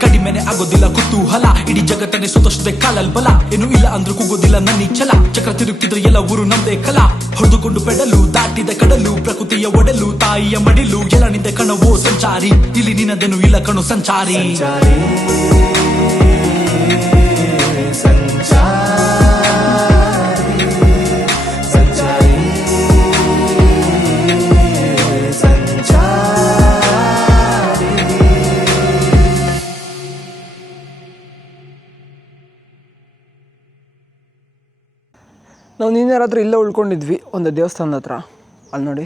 ಕಡಿಮೆನೆ ಆಗೋದಿಲ್ಲ ಕುತೂಹಲ, ಇಡೀ ಜಗತ್ತನ್ನೇ ಸುತ್ತಷ್ಟೇ ಕಾಲಲ್ ಬಲ. ಏನು ಇಲ್ಲ ಅಂದ್ರೂ ಕೂಗೋದಿಲ್ಲ ನನ್ನಿ ಛಲ, ಚಕ್ರ ತಿರುಗ್ತಿದ್ರೆ ಎಲ್ಲ ಊರು ನಮ್ದೇ ಕಲ. ಹೊಡೆದುಕೊಂಡು ಪೆಡಲು ದಾಟಿದ ಕಡಲು, ಪ್ರಕೃತಿಯ ಒಡಲು ತಾಯಿಯ ಮಡಿಲು. ಎಲ್ಲ ನಿಂದೆ ಕಣವೋ ಸಂಚಾರಿ, ಇಲ್ಲಿ ನಿನ್ನದೇನು ಇಲ್ಲ ಕಣು ಸಂಚಾರಿ. ನಾವು ನಿನ್ನೆ ರಾತ್ರಿ ಇಲ್ಲೇ ಉಳ್ಕೊಂಡಿದ್ವಿ ಒಂದು ದೇವಸ್ಥಾನದ ಹತ್ರ. ಅಲ್ಲಿ ನೋಡಿ,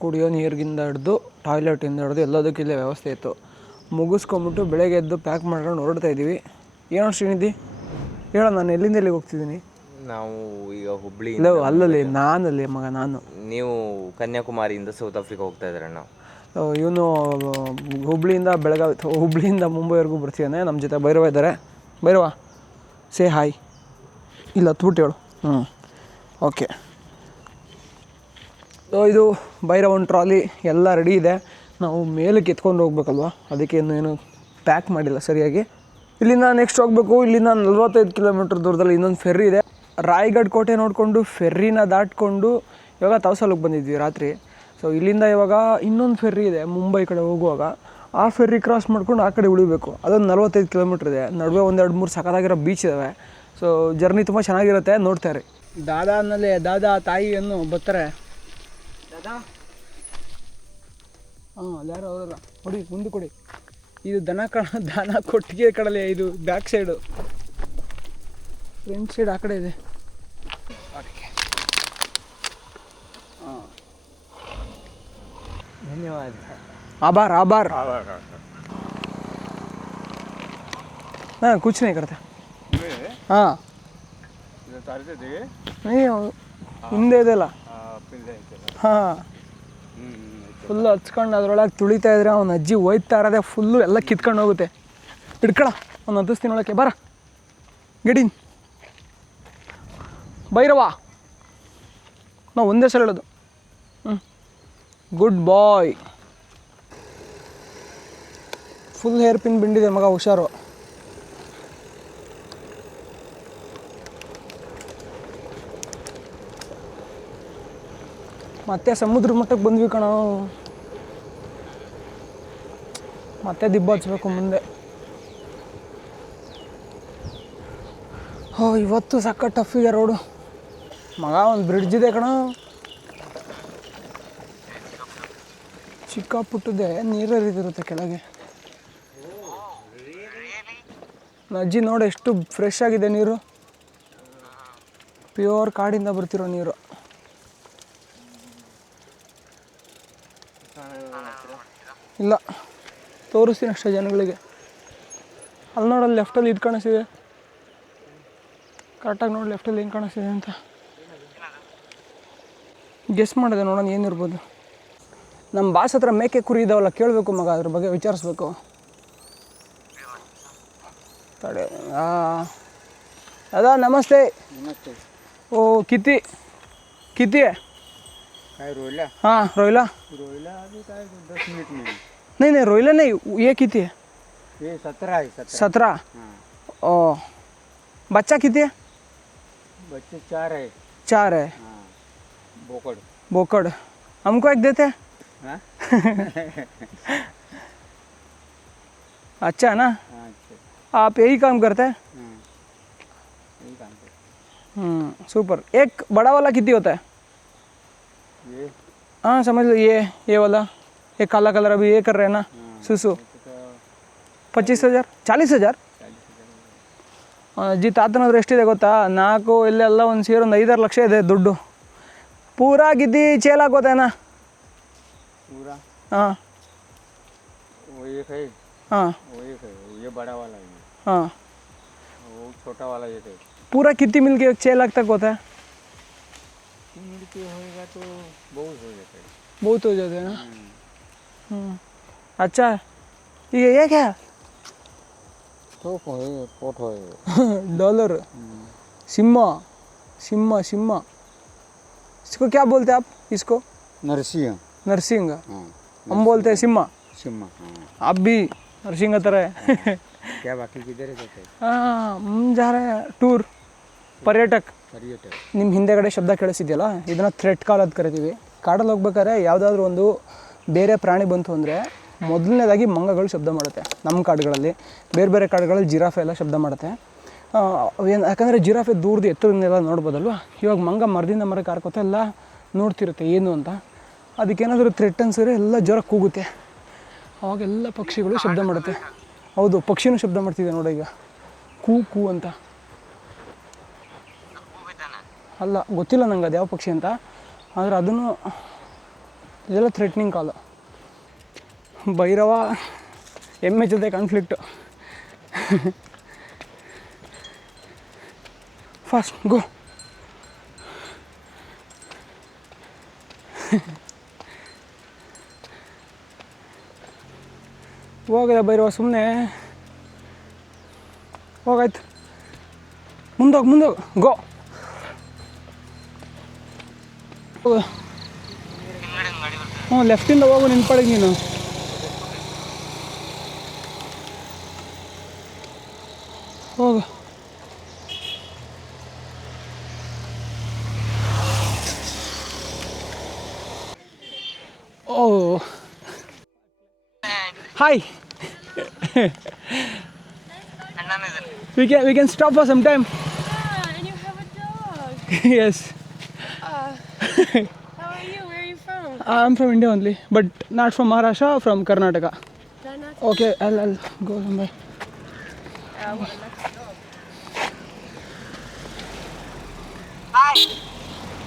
ಕುಡಿಯೋ ನೀರಿಗಿಂದ ಹಿಡ್ದು ಟಾಯ್ಲೆಟಿಂದ ಹಿಡ್ದು ಎಲ್ಲದಕ್ಕೂ ಇಲ್ಲೇ ವ್ಯವಸ್ಥೆ ಇತ್ತು. ಮುಗಿಸ್ಕೊಂಬಿಟ್ಟು ಬೆಳಗ್ಗೆ ಎದ್ದು ಪ್ಯಾಕ್ ಮಾಡ್ಕೊಂಡು ಹೊರಡ್ತಾ ಇದ್ದೀವಿ. ಏನೋ ಶ್ರೀನಿಧಿ ಹೇಳೋ, ನಾನು ಎಲ್ಲಿಂದ ಎಲ್ಲಿಗೆ ಹೋಗ್ತಿದ್ದೀನಿ? ನಾವು ಈಗ ಹುಬ್ಳಿ ಇಲ್ಲ ಅಲ್ಲಲ್ಲಿ ನಾನಲ್ಲಿ ಮಗ ನಾನು. ನೀವು ಕನ್ಯಾಕುಮಾರಿಯಿಂದ ಸೌತ್ ಆಫ್ರಿಕಾ ಹೋಗ್ತಾ ಇದ್ದೀರಣ್ಣ. ಇವನು ಹುಬ್ಳಿಯಿಂದ ಮುಂಬೈವರೆಗೂ ಬರ್ತೀಯಾನೆ. ನಮ್ಮ ಜೊತೆ ಭೈರವ ಇದ್ದಾರೆ. Bhairava say hi. ಇಲ್ಲ ಹತ್ಬಿಟ್ಟು ಹೇಳು. ಓಕೆ. ಇದು ಭೈರವನ್ ಟ್ರಾಲಿ ಎಲ್ಲ ರೆಡಿ ಇದೆ. ನಾವು ಮೇಲಕ್ಕೆ ಎತ್ಕೊಂಡು ಹೋಗ್ಬೇಕಲ್ವ, ಅದಕ್ಕೆ ಏನು ಪ್ಯಾಕ್ ಮಾಡಿಲ್ಲ ಸರಿಯಾಗಿ. ಇಲ್ಲಿಂದ ನೆಕ್ಸ್ಟ್ ಹೋಗಬೇಕು. ಇಲ್ಲಿಂದ 45 ಕಿಲೋಮೀಟ್ರ್ ದೂರದಲ್ಲಿ ಇನ್ನೊಂದು ಫೆರ್ರಿ ಇದೆ. ರಾಯಗಢ ಕೋಟೆ ನೋಡಿಕೊಂಡು ಫೆರ್ರಿನ ದಾಟ್ಕೊಂಡು ಇವಾಗ ತವಸಲಿಗೆ ಬಂದಿದ್ವಿ ರಾತ್ರಿ. ಸೊ ಇಲ್ಲಿಂದ ಇವಾಗ ಇನ್ನೊಂದು ಫೆರ್ರಿ ಇದೆ ಮುಂಬೈ ಕಡೆ ಹೋಗುವಾಗ. ಆ ಫೆರ್ರಿ ಕ್ರಾಸ್ ಮಾಡ್ಕೊಂಡು ಆ ಕಡೆ ಉಳಿಬೇಕು. ಅದೊಂದು 45 ಕಿಲೋಮೀಟ್ರ್ ಇದೆ. ನಡುವೆ 1-2-3 ಸಖತ್ತಾಗಿರೋ ಬೀಚ್ ಇದ್ದಾವೆ. ಸೊ ಜರ್ನಿ ತುಂಬ ಚೆನ್ನಾಗಿರುತ್ತೆ, ನೋಡ್ತಾರೆ. ದಾದಾನಲ್ಲಿ ದಾದಾ ತಾಯಿಯನ್ನು ಬರ್ತಾರೆ. ದಾದಾ ಅಲ್ಲಾರು ಅವರಲ್ಲ, ಕೊಡಿ ಮುಂದೆ ಕೊಡಿ. ಇದು ದನ ಕೊಟ್ಟಿಗೆ ಕಡಲೆ. ಇದು ಬ್ಯಾಕ್ ಸೈಡು, ಫ್ರಂಟ್ ಸೈಡ್ ಆ ಕಡೆ ಇದೆ. ಧನ್ಯವಾದ. ಆಭಾರ್ ಆಭಾರ್. ಹಾಂ कुछ नहीं करते. ಹಾಂ ಹಿಂದೆ ಇದೆಯಲ್ಲ. ಹಾಂ ಫುಲ್ಲು ಹಚ್ಕೊಂಡು ಅದ್ರೊಳಗೆ ತುಳಿತಾ ಇದ್ರೆ ಅವ್ನ ಅಜ್ಜಿ ಹೋಯ್ತಾ ಇರೋದೆ ಫುಲ್ಲು ಎಲ್ಲ ಕಿತ್ಕೊಂಡು ಹೋಗುತ್ತೆ. ಹಿಡ್ಕೊಳ ಅವ್ನು ಹತ್ತಿಸ್ತೀನಿ ಒಳಕ್ಕೆ. ಬರ ಗೆಡಿನ್ ಭೈರವ. ನಾವು ಒಂದೇ ಸಲ ಹೇಳೋದು. ಗುಡ್ ಬಾಯ್. ಫುಲ್ ಹೇರ್ ಪಿನ್ ಬಿಂಡಿದೆ ಮಗ, ಹುಷಾರು. ಮತ್ತೆ ಸಮುದ್ರ ಮಟ್ಟಕ್ಕೆ ಬಂದ್ವಿ ಕಣ. ಮತ್ತೆ ದಿಬ್ಬ ಹಚ್ಬೇಕು ಮುಂದೆ. ಇವತ್ತು ಸಕ್ಕ ಟಫ್ ಇದೆ ರೋಡು ಮಗ. ಒಂದು ಬ್ರಿಡ್ಜ್ ಇದೆ ಕಣ, ಚಿಕ್ಕ ಪುಟ್ಟದೆ, ನೀರು ಹರಿದಿರುತ್ತೆ ಕೆಳಗೆ. ಅಜ್ಜಿ ನೋಡಿ ಎಷ್ಟು ಫ್ರೆಶ್ ಆಗಿದೆ ನೀರು. ಪ್ಯೂರ್ ಕಾಡಿಂದ ಬರ್ತಿರೋ ನೀರು. ಇಲ್ಲ ತೋರಿಸ್ತೀನಿ ಅಷ್ಟೇ ಜನಗಳಿಗೆ. ಅಲ್ಲಿ ನೋಡಲ್ಲಿ ಲೆಫ್ಟಲ್ಲಿ ಇದು ಕಾಣಿಸ್ತಿದೆ. ಕರೆಕ್ಟಾಗಿ ನೋಡಿ ಲೆಫ್ಟಲ್ಲಿ ಹೆಂಗೆ ಕಾಣಿಸ್ತಿದೆ ಅಂತ ಗೆಸ್ ಮಾಡಿದೆ. ನೋಡೋಣ ಏನಿರ್ಬೋದು. ನಮ್ಮ ಬಾಸ್ ಹತ್ರ ಮೇಕೆ ಕುರಿ ಇದಾವಲ್ಲ, ಕೇಳಬೇಕು ಮಗ, ಅದ್ರ ಬಗ್ಗೆ ವಿಚಾರಿಸ್ಬೇಕು. ತಡೆ. दादा नमस्ते. नमस्ते. ओ कितनी कितनी है? रोइला? हाँ रोइला। रोइला अभी 10 मिनट में। नहीं रोइला नहीं, ये कितनी है? ये 17 है। 17। हाँ। ओ बच्चा कितनी है? बच्चे 4 है। 4 है। हाँ। बोकड़ बोकड़ हमको एक देते हैं? हाँ? अच्छा है ना? हाँ, अच्छा। आप यही काम करते हैं? हाँ, यही काम करते। सुपर। एक बड़ा वाला कितनी होता है? ये हाँ समझ लो, ये वाला, ये काला कलर अभी ये कर रहे हैं ना, सुसु। 25,000 40,000। ಅಜ್ಜಿ ತಾತನವ್ರು ಎಷ್ಟಿದೆ ಗೊತ್ತಾ? 4 ಇಲ್ಲೆಲ್ಲ ಒಂದು ಸೇರಿ ಒಂದು 5-6 ಲಕ್ಷ ಇದೆ ದುಡ್ಡು. ಪೂರಾ ಗಿದ್ದಿ ಚೇಲ್ ಹಾಕೋತೇನಾ? पूरा? हाँ वो एक है। हाँ वो एक है, ये बड़ा वाला है। हाँ। वो छोटा वाला एक है। पूरा कितनी मिल के 6 लाख तक होता है? मिल के होएगा तो बहुत हो जाता है। बहुत हो जाते हैं ना। अच्छा ये क्या? तो कोई पोट होए डॉलर सिम्मा सिम्मा सिम्मा इसको क्या बोलते हैं आप इसको नरसिंह नरसिंह हाँ हम बोलते हैं सिम्मा सिम्मा हाँ आप भी नरसिंह तरह है क्या बाकी किधर है जाते ಹಾಂ जा रहे हैं ಟೂರ್ ಪರ್ಯಟಕ್ पर्यटक ನಿಮ್ಮ ಹಿಂದೆಗಡೆ ಶಬ್ದ ಕೇಳಿಸಿದೆಯಲ್ಲ ಇದನ್ನು ಥ್ರೆಡ್ ಕಾಲ್ ಅಂತ ಕರಿತೀವಿ. ಕಾಡಲ್ಲಿ ಹೋಗ್ಬೇಕಾದ್ರೆ ಯಾವುದಾದ್ರೂ ಒಂದು ಬೇರೆ ಪ್ರಾಣಿ ಬಂತು ಅಂದರೆ ಮೊದಲನೇದಾಗಿ ಮಂಗಗಳು ಶಬ್ದ ಮಾಡುತ್ತೆ. ನಮ್ಮ ಕಾಡುಗಳಲ್ಲಿ ಬೇರೆ ಬೇರೆ ಕಾಡುಗಳಲ್ಲಿ ಜಿರಾಫೆ ಎಲ್ಲ ಶಬ್ದ ಮಾಡುತ್ತೆ. ಯಾಕಂದರೆ ಜಿರಾಫೆ ದೂರದ್ದು ಎತ್ತರನ್ನೆಲ್ಲ ನೋಡ್ಬೋದಲ್ವ. ಇವಾಗ ಮಂಗ ಮರದಿಂದ ಮರಕ್ಕೆ ಹಾರ್ಕೋತ ಎಲ್ಲ ನೋಡ್ತಿರುತ್ತೆ ಏನು ಅಂತ. ಅದಕ್ಕೇನಾದರೂ ಥ್ರೆಟ್ ಅನ್ಸಿದ್ರೆ ಎಲ್ಲ ಜ್ವರ ಕೂಗುತ್ತೆ. ಅವಾಗೆಲ್ಲ ಪಕ್ಷಿಗಳು ಶಬ್ದ ಮಾಡುತ್ತೆ. ಹೌದು, ಪಕ್ಷಿನೂ ಶಬ್ದ ಮಾಡ್ತಿದೆ ನೋಡಿ ಈಗ, ಕೂ ಕೂ ಅಂತ. ಅಲ್ಲ, ಗೊತ್ತಿಲ್ಲ ನಂಗೆ ಅದು ಯಾವ ಪಕ್ಷಿ ಅಂತ, ಆದರೆ ಅದನ್ನು ಇದೆಲ್ಲ ಥ್ರೆಟ್ನಿಂಗ್ ಕಾಲು. ಭೈರವ ಎಮ್ಮೆ ಜೊತೆ ಕಾನ್ಫ್ಲಿಕ್ಟು. ಫಾಸ್ಟ್ ಗೋ. ಹೋಗದ ಭೈರವ, ಸುಮ್ಮನೆ ಹೋಗಾಯ್ತು. ಮುಂದೋಗಿ ಮುಂದೋಗಿ ಗೋ. ಹ್ಞೂ, ಲೆಫ್ಟಿಂದ ಹೋಗು ನಿನ್ನ ಪಾಡಿಗೆ ನೀನು. ಹೋಗು. ಓ hi. we can stop for some time. Yeah, and you have a dog. Yes. How are you? Where are you from? I'm from India only, but not from Maharashtra, from Karnataka. Karnataka. Okay, I'll go somewhere.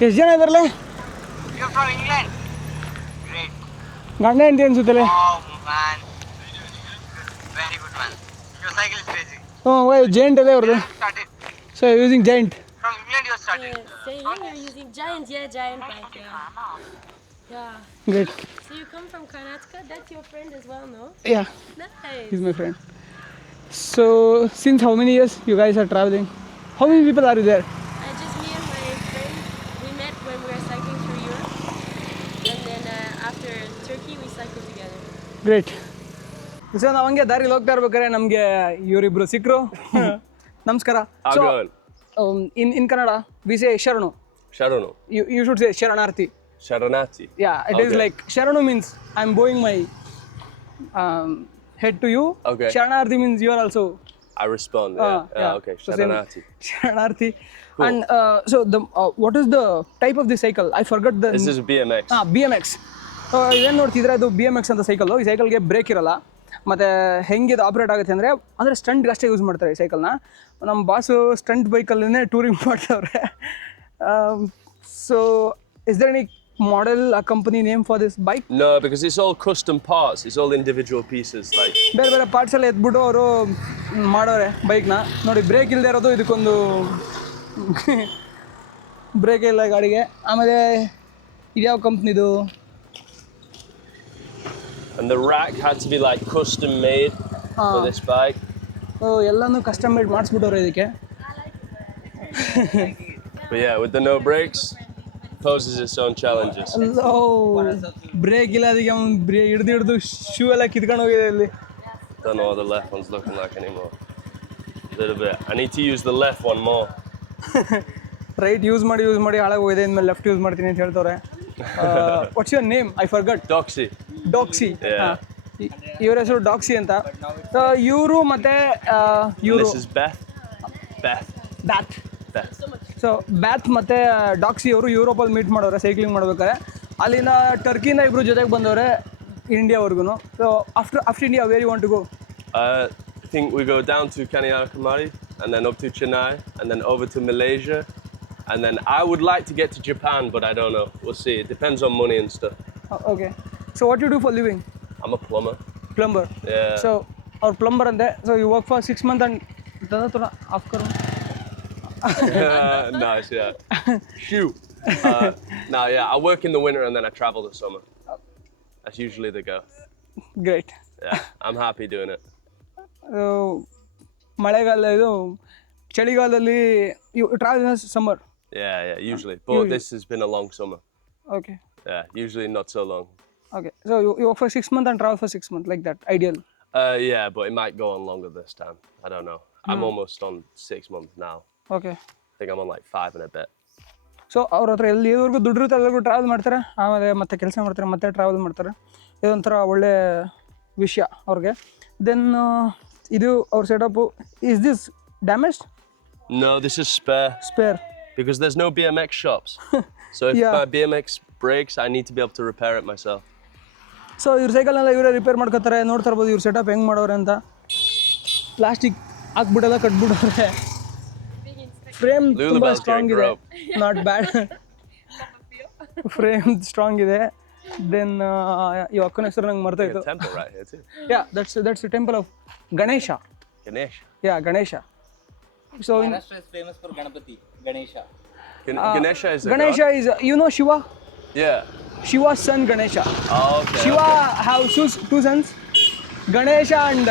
ಎಷ್ಟು ಜನ ಇದಾರಲ್ಲ? You're from England? Great. ಗಂಡ ಹೆಂಡತಿ ಅನ್ಸುತ್ತಲ್ಲ. Oh man. Very good man. Your cycle is crazy. ಹ್ಞೂ, giant ಇದೆ ಅವ್ರದ್ದು. Started. So using giant. From England you started. Saying you're using giant, giant bike, yeah. Yeah. Great. So you come from Karnataka? That's your friend as well, no? Yeah, Nice. he's my friend. So since how many years you guys are traveling? How many people are you there? Just me and my friend, we met when we were cycling through Europe. And then after Turkey, we cycled together. Great. So ನಾವು ಹಂಗೆ ದಾರಿಲಿ ಹೋಗ್ತಾ ಇರ್ಬೇಕಾದ್ರೆ ನಮಗೆ ಇವರಿಬ್ರು ಸಿಕ್ಕರು. ನಮಸ್ಕಾರ. So in Kannada we say ಶರಣು. Sharanu. You should say ಶರಣಾರ್ಥಿ. Sharanati. Yeah, it is like ಶರಣು means I'm bowing my head to you. Okay. ಶರಣಾರ್ಥಿ means you are also. I respond. Yeah. Okay. So same. Sharanati. ಶರಣಾರ್ಥಿ. And so the what is the type of the cycle? I forgot the. This is BMX. BMX. ಏನು ನೋಡ್ತಿದ್ರೆ ಅದು BMX ಅಂತ cycle. ಈ ಸೈಕಲ್ಗೆ break ಇರಲ್ಲ. ಮತ್ತು ಹೆಂಗೆ ಇದು ಆಪ್ರೇಟ್ ಆಗುತ್ತೆ ಅಂದರೆ ಸ್ಟಂಟ್ಗೆ ಅಷ್ಟೇ ಯೂಸ್ ಮಾಡ್ತಾರೆ ಈ ಸೈಕಲ್ನ. ನಮ್ಮ ಬಾಸು ಸ್ಟಂಟ್ ಬೈಕಲ್ಲೇ ಟೂರಿಂಗ್ ಮಾಡ್ತವ್ರೆ. So is there any model, a company name for this bike? No, because it's all custom parts. It's all individual pieces. Like ಬೇರೆ ಬೇರೆ ಪಾರ್ಟ್ಸ್ ಎಲ್ಲ ಎತ್ಬಿಟ್ಟು ಅವರು ಮಾಡೋರೆ ಬೈಕ್ನ. ನೋಡಿ, ಬ್ರೇಕ್ ಇಲ್ಲದೆ ಇರೋದು ಇದಕ್ಕೊಂದು ಬ್ರೇಕ್ ಇಲ್ಲ ಗಾಡಿಗೆ. ಆಮೇಲೆ ಇದ್ಯಾವ ಕಂಪ್ನಿದು? and the rack had to be like custom made for this bike. ಎಲ್ಲನೂ ಕಸ್ಟಮ್ ಮೇಡ್ ಮಾಡಿಸ್ಬಿಟ್ಟವ್ರೆ ಇದಕ್ಕೆ. But yeah, with the no brakes, poses its own challenges. Break ಇಲ್ಲ, ಅದಕ್ಕೆ ಅವ್ನು ಹಿಡ್ದು ಶೂ ಎಲ್ಲ ಕಿತ್ಕೊಂಡು ಹೋಗಿದೆ ಇಲ್ಲಿ. Don't know what the left one's looking like anymore. A little bit. I need to use the left one more. Right use ಮಾಡಿ ಹಾಳಾಗಿ ಹೋಗಿದೆ. ಇನ್ಮೇಲೆ ಲೆಫ್ಟ್ ಯೂಸ್ ಮಾಡ್ತೀನಿ ಅಂತ ಹೇಳ್ತವ್ರೆ. What's your name? I forgot. Doxy. Doxy. Yeah. ಇವ್ರ ಹೆಸರು ಡಾಕ್ಸಿ ಅಂತ. ಇವರು ಮತ್ತೆ ಇವರು This is Beth. Beth. Beth. So Beth ಮತ್ತು ಡಾಕ್ಸಿ ಅವರು ಯುರೋಪಲ್ಲಿ ಮೀಟ್ ಮಾಡೋರೆ ಸೈಕ್ಲಿಂಗ್ ಮಾಡ್ಬೇಕಾದ್ರೆ. ಅಲ್ಲಿನ ಟರ್ಕಿಯಿಂದ ಇಬ್ಬರು ಜೊತೆಗೆ ಬಂದವ್ರೆ ಇಂಡಿಯಾವರೆಗೂ. So after India where you want to go? I think we go down to Kanyakumari and then up to Chennai and then over to Malaysia. And then I would like to get to Japan, but I don't know. We'll see. It depends on money and stuff. Okay. So what you do for living? I'm a plumber. Plumber. Yeah. So our plumber and that. So you work for 6 months and ज़्यादा off करो. Nice, yeah. Shoot. No, yeah. I work in the winter and then I travel the summer. That's usually the go. Great. Yeah, I'm happy doing it. ಮಳೆಗಾಲ ಇದು ಚಳಿಗಾಲದಲ್ಲಿ you travel in summer. Yeah, usually. But this has been a long summer. Okay. Yeah, usually not so long. Okay. So you work for 6 months and travel for 6 months, like that, ideal. Yeah, but it might go on longer this time. I don't know. I'm almost on 6 months now. Okay. I think I'm on like 5 and a bit. So ಅವ್ರ ಹತ್ರ ಎಲ್ಲಿವರೆಗೂ ದುಡ್ಡಿರುತ್ತೆ ಅಲ್ಲಿವರೆಗೂ travel ಮಾಡ್ತಾರೆ, ಆಮೇಲೆ ಮತ್ತೆ ಕೆಲಸ ಮಾಡ್ತಾರೆ, ಮತ್ತೆ ಟ್ರಾವೆಲ್ ಮಾಡ್ತಾರೆ. ಇದೊಂಥರ ಒಳ್ಳೆ ವಿಷಯ ಅವ್ರಿಗೆ. ದೆನ್ ಇದು ಅವ್ರ setup. Is this damaged? No, this is spare. Spare. Because there's no BMX shops. So if Yeah. my BMX breaks, I need to be able to repair it myself. So ಇವ್ರ ಸೈಕಲ್ನೆಲ್ಲ ಇವರೇ repair ಮಾಡ್ಕೋತಾರೆ. ನೋಡ್ತಾ ಇರ್ಬೋದು ಇವ್ರ setup ಹೆಂಗೆ ಮಾಡೋರೆ ಅಂತ. Plastic ಹಾಕ್ಬಿಟ್ಟೆಲ್ಲ ಕಟ್ಬಿಡೋರೆ. Frame ತುಂಬ Lulabelle ಸ್ಟ್ರಾಂಗ್ can't ಇದೆ, grow. Not bad. Frame strong ಇದೆ. ದೆನ್ ಈ ಅಕ್ಕನ ಹೆಸರು ನಂಗೆ There's ಮರ್ತೋಯ್ತು. a temple right here too. Yeah, that's temple of Ganesha. Ganesh. Yeah, Ganesha. So Maharashtra is famous for Ganapati, Ganesha. Ganesha is a Ganesha god? is, you know Shiva? Yeah. Shiva's son Ganesha. Oh, okay. Shiva have two sons, Ganesha and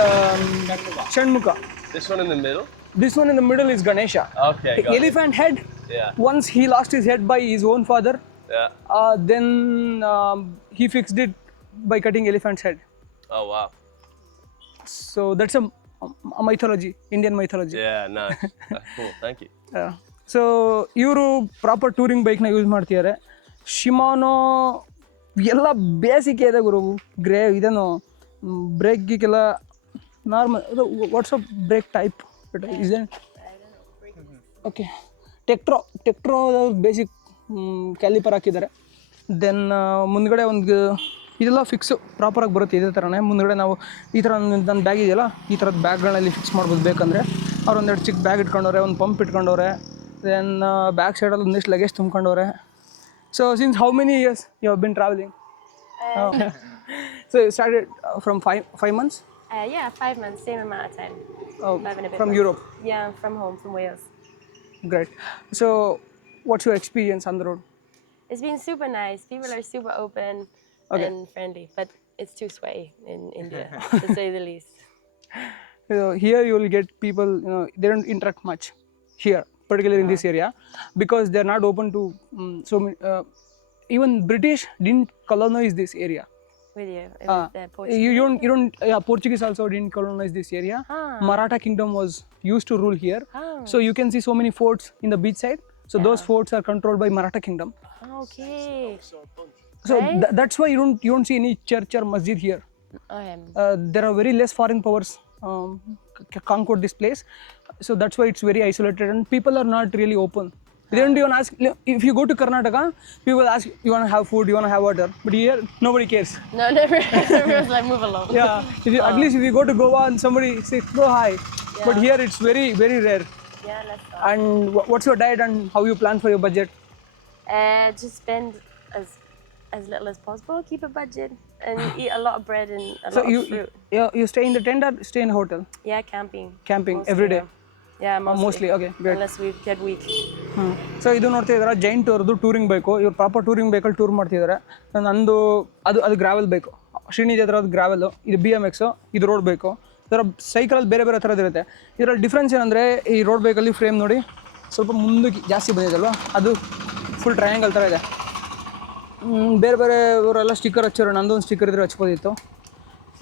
Shanmukha. This one in the middle? This one in the middle is Ganesha. Okay, got it. Elephant head. Yeah. Once he lost his head by his own father, Yeah. then he fixed it by cutting elephant's head. Oh, wow. So that's a mythology, Indian mythology. Yeah, nice. Cool, thank you. So ಇವರು proper touring ಬೈಕ್ನ use ಮಾಡ್ತಿದ್ದಾರೆ. Shimano ಎಲ್ಲ basic ಇದೆ ಗುರು. ಇದೇನು brake ಗೀಕೆಲ್ಲ normal. What's up brake type ಇದೆ. Okay, Tektro basic caliper ಹಾಕಿದ್ದಾರೆ. ದೆನ್ ಮುಂದ್ಗಡೆ ಒಂದು ಇದೆಲ್ಲ ಫಿಕ್ಸು ಪ್ರಾಪರಾಗಿ ಬರುತ್ತೆ. ಇದೇ ಥರನೇ ಮುಂದ್ಗಡೆ ನಾವು ಈ ಥರ ನನ್ನ ಬ್ಯಾಗ್ ಇದೆಯಲ್ಲ, ಈ ಥರದ ಬ್ಯಾಗ್ಗಳಲ್ಲಿ ಫಿಕ್ಸ್ ಮಾಡ್ಬೋದು ಬೇಕಂದರೆ. ಅವ್ರು ಒಂದೆರಡು ಚಿಕ್ಕ ಬ್ಯಾಗ್ ಇಟ್ಕೊಂಡವ್ರೆ, ಒಂದು ಪಂಪ್ ಇಟ್ಕೊಂಡವ್ರೆ. ದೆನ್ ಬ್ಯಾಕ್ ಸೈಡಲ್ಲಿ ಒಂದಿಷ್ಟು ಲಗೇಜ್ ತುಂಬ್ಕೊಂಡವ್ರೆ. So since how many years you have been travelling? So you started from 5 months? Yeah, 5 months, same amount of time. Oh, 5 and a bit from months. Europe? Yeah, from home, from Wales. Great. So what's your experience on the road? It's been super nice. People are super open and friendly, but it's too sweaty in India, to say the least. Here you will get people, they don't interact much here, particularly in this area, because they're not open to so many, even British didn't colonize this area. With you, it was the Portuguese. You don't Portuguese also didn't colonize this area. Maratha kingdom was used to rule here. So you can see so many forts in the beach side. So those forts are controlled by Maratha kingdom. Okay. So that's why you don't see any church or masjid here. There are very less foreign powers conquered this place. So that's why it's very isolated and people are not really open. They don't even ask. If you go to Karnataka, people ask, you want to have food, you want to have water. But here, nobody cares. No, never. Everyone's like, move along. Yeah. At least if you go to Goa and somebody says, go hi. Yeah. But here it's very, very rare. Yeah, let's go. And what's your diet and how you plan for your budget? Just spend as little as possible, keep a budget, and eat a lot of bread and a lot of fruit. You stay in the tent or stay in a hotel? Yeah, camping. Camping Mostly, every day? Yeah, mostly. Okay, great. Unless we get weak. So ಇದು ನೋಡ್ತಾ ಇದ್ದಾರೆ giant ಅವ್ರದ್ದು touring bike. ಇವ್ರು proper touring ಬೈಕಲ್ಲಿ tour ಮಾಡ್ತಿದ್ದಾರೆ. ನಂದು ಅದು gravel bike, Srinidhi ಹತ್ರ ಅದು ಗ್ರಾವೆಲ್ಲು, ಇದು BMX, ಇದು ರೋಡ್ ಬೈಕು. ಇದರ ಸೈಕಲಲ್ಲಿ ಬೇರೆ ಬೇರೆ ಥರದ್ದು ಇರುತ್ತೆ. ಇದರಲ್ಲಿ ಡಿಫ್ರೆನ್ಸ್ ಏನಂದರೆ ಈ ರೋಡ್ ಬೈಕಲ್ಲಿ ಫ್ರೇಮ್ ನೋಡಿ ಸ್ವಲ್ಪ ಮುಂದಕ್ಕೆ ಜಾಸ್ತಿ ಬಂದಿದೆಲ್ವ, ಅದು ಫುಲ್ ಟ್ರಯಾಂಗಲ್ ಥರ ಇದೆ. ಬೇರೆ ಬೇರೆ ಇವರೆಲ್ಲ ಸ್ಟಿಕ್ಕರ್ ಹಚ್ಚಿರೋ, ನಂದೊಂದು ಸ್ಟಿಕ್ಕರ್ ಇದ್ರೆ ಹಚ್ಬೋದಿತ್ತು,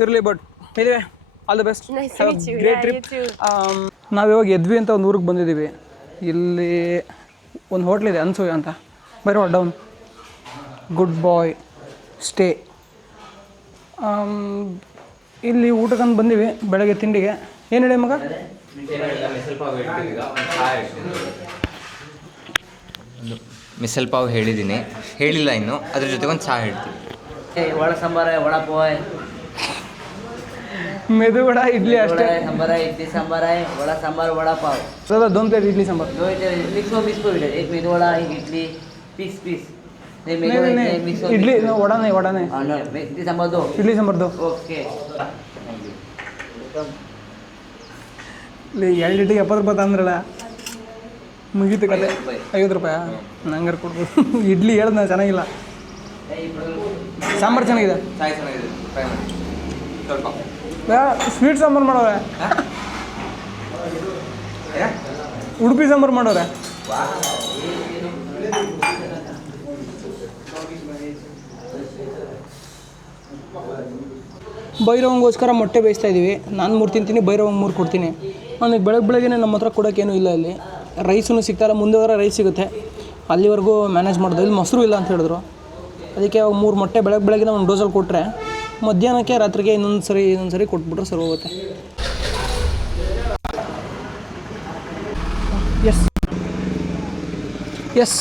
ಇರಲಿ. ಬಟ್ ಇದೆ, all the best, great trip. ನಾವಿವಾಗ ಎದ್ವಿ ಅಂತ ಒಂದು ಊರಿಗೆ ಬಂದಿದ್ದೀವಿ. ಇಲ್ಲಿ ಒಂದು ಹೋಟ್ಲಿದೆ ಅನ್ಸೂಯ ಅಂತ, ಬರೋ ಡೌನ್, ಗುಡ್ ಬಾಯ್ ಸ್ಟೇ. ಇಲ್ಲಿ ಊಟಕ್ಕಂತ ಬಂದೀವಿ ಬೆಳಗ್ಗೆ ತಿಂಡಿಗೆ. ಏನು ಹೇಳಿ ಮಗ? ಮಿಸಲ್ ಪಾವ್ ಹೇಳಿದ್ದೀನಿ, ಹೇಳಿಲ್ಲ ಇನ್ನು, ಅದ್ರ ಜೊತೆಗೆ ಒಂದು ಚಹಾ ಹೇಳ್ತೀನಿ. ವಡ ಸಾಂಬಾರ, ವಡ ಪಾವ್, ಮೆದು ವಡ, ಇಡ್ಲಿ ಅಷ್ಟೇ. सांबर है, इडली सांबर है, वड़ा सांबर, वड़ा पाव. दादा 2 प्लेट इडली सांबार. मिक्स को इधर एक मेदू वड़ा, एक इडली, पीस नहीं इडली वड़ा नहीं. इडली सांबर दो. ओके. ಇಲ್ಲಿ 2 ಇಡ್ಲಿಗೆ 70 ರೂಪಾಯಿ ತಂದ್ರಲ್ಲ, ಮುಗೀತು ಕತೆ. 50 ರೂಪಾಯಿ ನಂಗಾರು ಕೊಡ್ಬೋದು. ಇಡ್ಲಿ ಹೇಳ್ದ ಚೆನ್ನಾಗಿಲ್ಲ, ಸಾಂಬಾರು ಚೆನ್ನಾಗಿದೆ. ಚಾಯ್ ಚೆನ್ನಾಗಿದೆ, ಟ್ರೈ ಮಾಡಿ ಸ್ವಲ್ಪ. ಸ್ವೀಟ್ ಸಾಂಬಾರು ಮಾಡೋರೆ. ಉಡುಪಿ ಸಾಂಬಾರು ಮಾಡೋರೆ. ಭೈರವಂಗೋಸ್ಕರ ಮೊಟ್ಟೆ ಬೇಯಿಸ್ತಾ ಇದ್ದೀವಿ. ನಾನು 3 ತಿಂತೀನಿ, ಭೈರವಂಗೆ 3 ಕೊಡ್ತೀನಿ. ನನಗೆ ಬೆಳಗ್ಗೆ ನಮ್ಮ ಹತ್ರ ಕೊಡೋಕ್ಕೇನೂ ಇಲ್ಲ. ಇಲ್ಲಿ ರೈಸೂ ಸಿಗ್ತಾಯಿಲ್ಲ. ಮುಂದೆ ಹೋದ್ರೆ ರೈಸ್ ಸಿಗುತ್ತೆ, ಅಲ್ಲಿವರೆಗೂ ಮ್ಯಾನೇಜ್ ಮಾಡೋದು. ಇಲ್ಲಿ ಮೊಸರು ಇಲ್ಲ ಅಂತ ಹೇಳಿದ್ರು, ಅದಕ್ಕೆ 3 ಮೊಟ್ಟೆ ಬೆಳಗ್ಗೆ ಒಂದು ಡೋಸಲ್ಲಿ ಕೊಟ್ಟರೆ ಮಧ್ಯಾಹ್ನಕ್ಕೆ ರಾತ್ರಿಗೆ ಇನ್ನೊಂದು ಸರಿ ಕೊಟ್ಬಿಟ್ರೆ ಸರಿ ಹೋಗುತ್ತೆ. ಎಸ್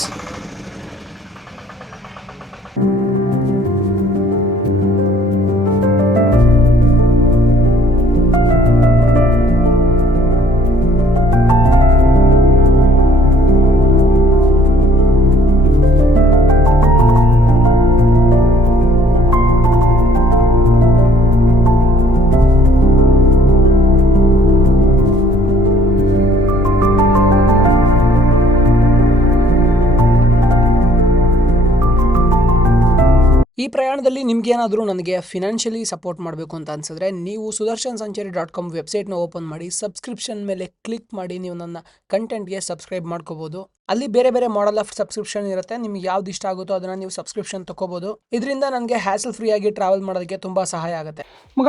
ಈ ಪ್ರಯಾಣದಲ್ಲಿ ನಿಮಗೇನಾದರೂ ನನಗೆ ಫಿನಾನ್ಷಿಯಲಿ ಸಪೋರ್ಟ್ ಮಾಡಬೇಕು ಅಂತ ಅನಿಸಿದ್ರೆ ನೀವು sudarshansancheri.com ವೆಬ್ಸೈಟ್ನ ಓಪನ್ ಮಾಡಿ ಸಬ್ಸ್ಕ್ರಿಪ್ಷನ್ ಮೇಲೆ ಕ್ಲಿಕ್ ಮಾಡಿ ನೀವು ನನ್ನ ಕಂಟೆಂಟ್ಗೆ ಸಬ್ಸ್ಕ್ರೈಬ್ ಮಾಡ್ಕೋಬೋದು. ಅಲ್ಲಿ ಬೇರೆ ಬೇರೆ ಮಾಡಲ್ ಆಫ್ ಸಬ್ಸ್ಕ್ರಿಪ್ಷನ್ ಇರುತ್ತೆ. ನಿಮ್ಗೆ ಯಾವ್ದು ಇಷ್ಟ ಆಗುತ್ತೋ ಅದನ್ನು ನೀವು ಸಬ್ಸ್ಕ್ರಿಪ್ಷನ್ ತೊಗೋಬೋದು. ಇದರಿಂದ ನನಗೆ ಹ್ಯಾಸಲ್ ಫ್ರೀ ಆಗಿ ಟ್ರಾವೆಲ್ ಮಾಡೋದಕ್ಕೆ ತುಂಬ ಸಹಾಯ ಆಗುತ್ತೆ. ಮಗ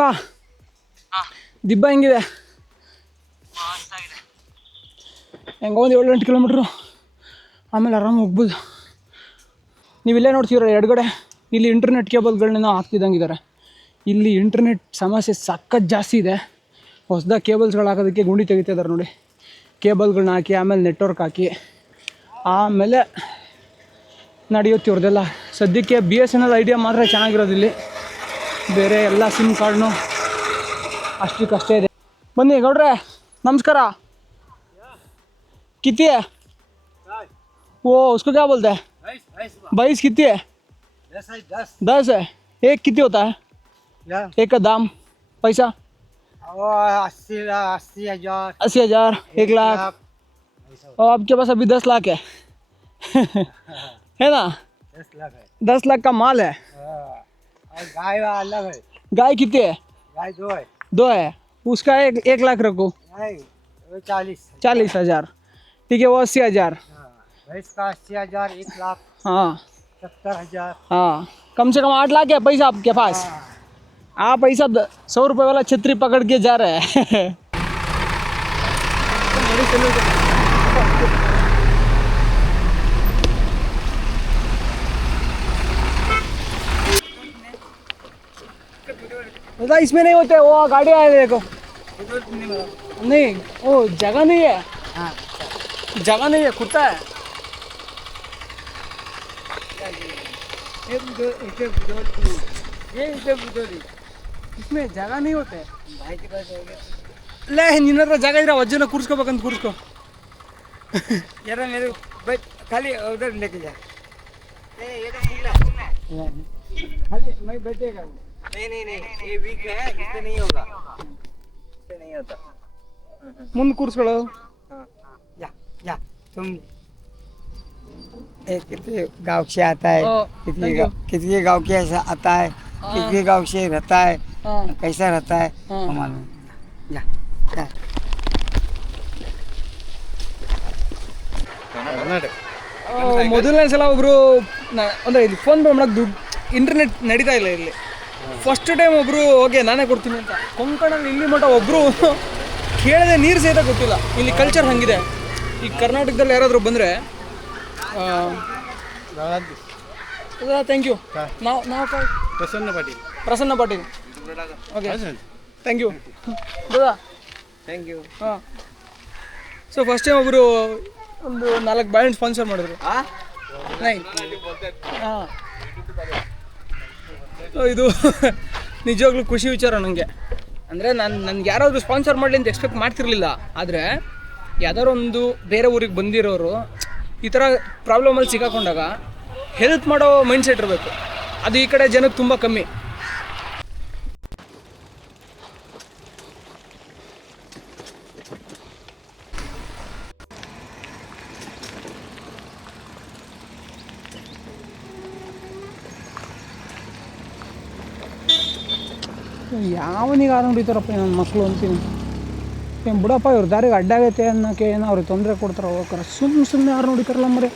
ದಿಬ್ಬ ಹೆಂಗಿದೆ? ಹೆಂಗೋ ಒಂದು 7-8 ಕಿಲೋಮೀಟ್ರು, ಆಮೇಲೆ ಆರಾಮ ಹೋಗ್ಬೋದು. ನೀವಿಲ್ಲೇ ನೋಡ್ತೀರ ಎಡಗಡೆ, ಇಲ್ಲಿ ಇಂಟರ್ನೆಟ್ ಕೇಬಲ್ಗಳನ್ನ ಹಾಕ್ತಿದ್ದಂಗಿದ್ದಾರೆ. ಇಲ್ಲಿ ಇಂಟರ್ನೆಟ್ ಸಮಸ್ಯೆ ಸಖತ್ ಜಾಸ್ತಿ ಇದೆ. ಹೊಸದಾಗಿ ಕೇಬಲ್ಸ್ಗಳು ಹಾಕೋದಕ್ಕೆ ಗುಂಡಿ ತೆಗಿತಿದ್ದಾರೆ ನೋಡಿ. ಕೇಬಲ್ಗಳನ್ನ ಹಾಕಿ ಆಮೇಲೆ ನೆಟ್ವರ್ಕ್ ಹಾಕಿ ಆಮೇಲೆ ನಡೆಯುತ್ತೆ ಇವ್ರದ್ದೆಲ್ಲ. ಸದ್ಯಕ್ಕೆ BSNL ಐಡಿಯಾ ಮಾತ್ರ ಚೆನ್ನಾಗಿರೋದಿಲ್ಲಿ, ಬೇರೆ ಎಲ್ಲ ಸಿಮ್ ಕಾರ್ಡ್ನು ಅಷ್ಟಕ್ಕಷ್ಟೇ ಇದೆ. ಬನ್ನಿ ಗೌಡ್ರೆ, ನಮಸ್ಕಾರ. कितनी है? वो उसको क्या बोलते हैं? 22 कितनी है? 10 है. एक कितनी होता है? एक का दाम पैसा? 80,000, 1 लाख. और आपके पास अभी 10 लाख है है ना? 10 लाख का माल है. गाय अलग है. गाय कितनी है? गाय 2 है. 2 है. उसका 1 लाख रखो. 40,000. ठीक है, वो 80,000. भैंस का 80,000, 1 लाख. हाँ 70,000. हाँ, कम से कम 8 लाख है पैसा आपके पास. आप पैसा 100 रुपये वाला छतरी पकड़ के जा रहे हैं. दादा इसमें नहीं होते, वो गाड़ी आए देखो. नहीं, वो जगह नहीं है. जगह नहीं है, कुत्ता है. इसमें जगह नहीं होते. ले ನಿನ್ನ ಹತ್ರ ಜಾಗ ಇದ್ರೆ ವಜ್ಜನ ಕೂರಿಸ್ಕೋಬೇಕಂತ ಕೂರಿಸ್ಕೋ. यार मेरे खाली उधर लेके जा. खाली मैं बैठेगा. नहीं ये वीक है, इससे नहीं होगा. इससे नहीं होता. ಮುಂದೆ ಕೂರಿಸ್ಕೊಳ್ಳೋ. या तुम कितने गाँव से आता है, कितने गाँव के ऐसा आता है, कितने गाँव से रहता है, कैसा रहता है मालूम. या ಮೊದಲನೇ ಸಲ ಒಬ್ಬರು ಅಂದರೆ ಇಲ್ಲಿ ಫೋನ್ ಪೇ ಮಾಡೋಕ್ಕೆ ದುಡ್ಡು ಇಂಟರ್ನೆಟ್ ನಡೀತಾ ಇಲ್ಲ ಇಲ್ಲಿ. ಫಸ್ಟ್ ಟೈಮ್ ಒಬ್ಬರು ಓಕೆ ನಾನೇ ಕೊಡ್ತೀನಿ ಅಂತ ಕೊಂಕಣಲ್ಲಿ ಇಲ್ಲಿ ಮಟ್ಟ ಒಬ್ಬರು ಕೇಳದೆ ನೀರು ಸಹಿತ ಗೊತ್ತಿಲ್ಲ. ಇಲ್ಲಿ ಕಲ್ಚರ್ ಹಂಗಿದೆ. ಈ ಕರ್ನಾಟಕದಲ್ಲಿ ಯಾರಾದರೂ ಬಂದರೆ ಥ್ಯಾಂಕ್ ಯು. ನಾವು Prasanna Patil. Okay thank you ದಾದಾ. Thank you. ಹಾಂ, ಸೊ ಫಸ್ಟ್ ಟೈಮ್ ಒಬ್ಬರು ಒಂದು 4 ಬಾಳೆಹಣ್ಣು ಸ್ಪಾನ್ಸರ್ ಮಾಡಿದ್ರು. ಹಾಂ, ಸೊ ಇದು ನಿಜವಾಗ್ಲೂ ಖುಷಿ ವಿಚಾರ ನನಗೆ. ಅಂದರೆ ನನಗೆ ಯಾರಾದರೂ ಸ್ಪಾನ್ಸರ್ ಮಾಡಲಿ ಅಂತ ಎಕ್ಸ್ಪೆಕ್ಟ್ ಮಾಡ್ತಿರ್ಲಿಲ್ಲ. ಆದರೆ ಯಾವ್ದಾದ್ರು ಒಂದು ಬೇರೆ ಊರಿಗೆ ಬಂದಿರೋರು ಈ ಥರ ಪ್ರಾಬ್ಲಮಲ್ಲಿ ಸಿಕ್ಕಾಕೊಂಡಾಗ ಹೆಲ್ಪ್ ಮಾಡೋ ಮೈಂಡ್ಸೆಟ್ ಇರಬೇಕು. ಅದು ಈ ಕಡೆ ಜನಕ್ಕೆ ತುಂಬ ಕಮ್ಮಿ. ಯಾವನಿಗೆ ಆರಾಮ ಹೊಡಿತಾರಪ್ಪ ನನ್ನ ಮಕ್ಕಳು ಅಂತೀನಿ. ಏನು ಬಿಡಪ್ಪ ಇವ್ರ ದಾರಿಗೆ ಅಡ್ಡಾಗೈತೆ ಅನ್ನೋಕ್ಕೆ ಏನೋ ಅವ್ರಿಗೆ ತೊಂದರೆ ಕೊಡ್ತಾರೆ ಹೋಗ್ತಾರೆ ಸುಮ್ಮನೆ ಯಾರು ನೋಡಿತಾರಲ್ಲ ಮರೆ.